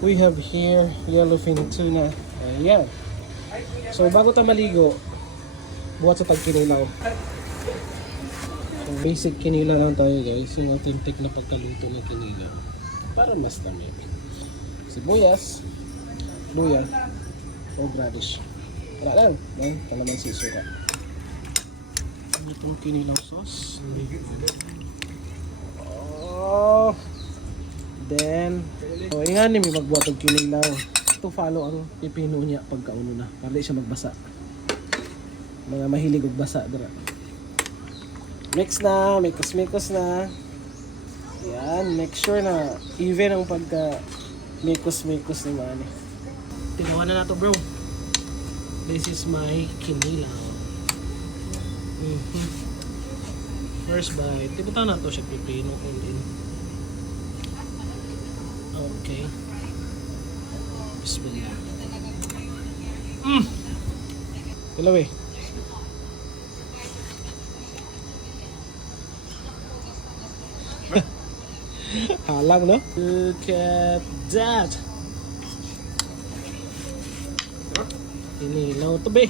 We have here yellowfin tuna. Ayan. So bago tayo maligo, buhat sa pagkinilaw. So basic kinilaw lang tayo guys, yung authentic na pagkaluto ng kinilaw. Para mas dami. Sibuyas, luya, o radish. Wala lang, ito naman sisura. Itong kinilaw sauce. Oh. Then, so ingan ni may magbuhat og kinilaw. To follow ang pipino niya pagkauno na para di siya magbasa. Mga mahilig og basa dira. Mix na, mikos na. Yan, make sure na even ang pagka mikos ni mani. Tinawa na nato, bro. This is my kinilaw. First bite. Tibutan na to siya pipino all in. Okay. Bismillah. Hello eh. Halang no? Look at that. Kinilaw to be.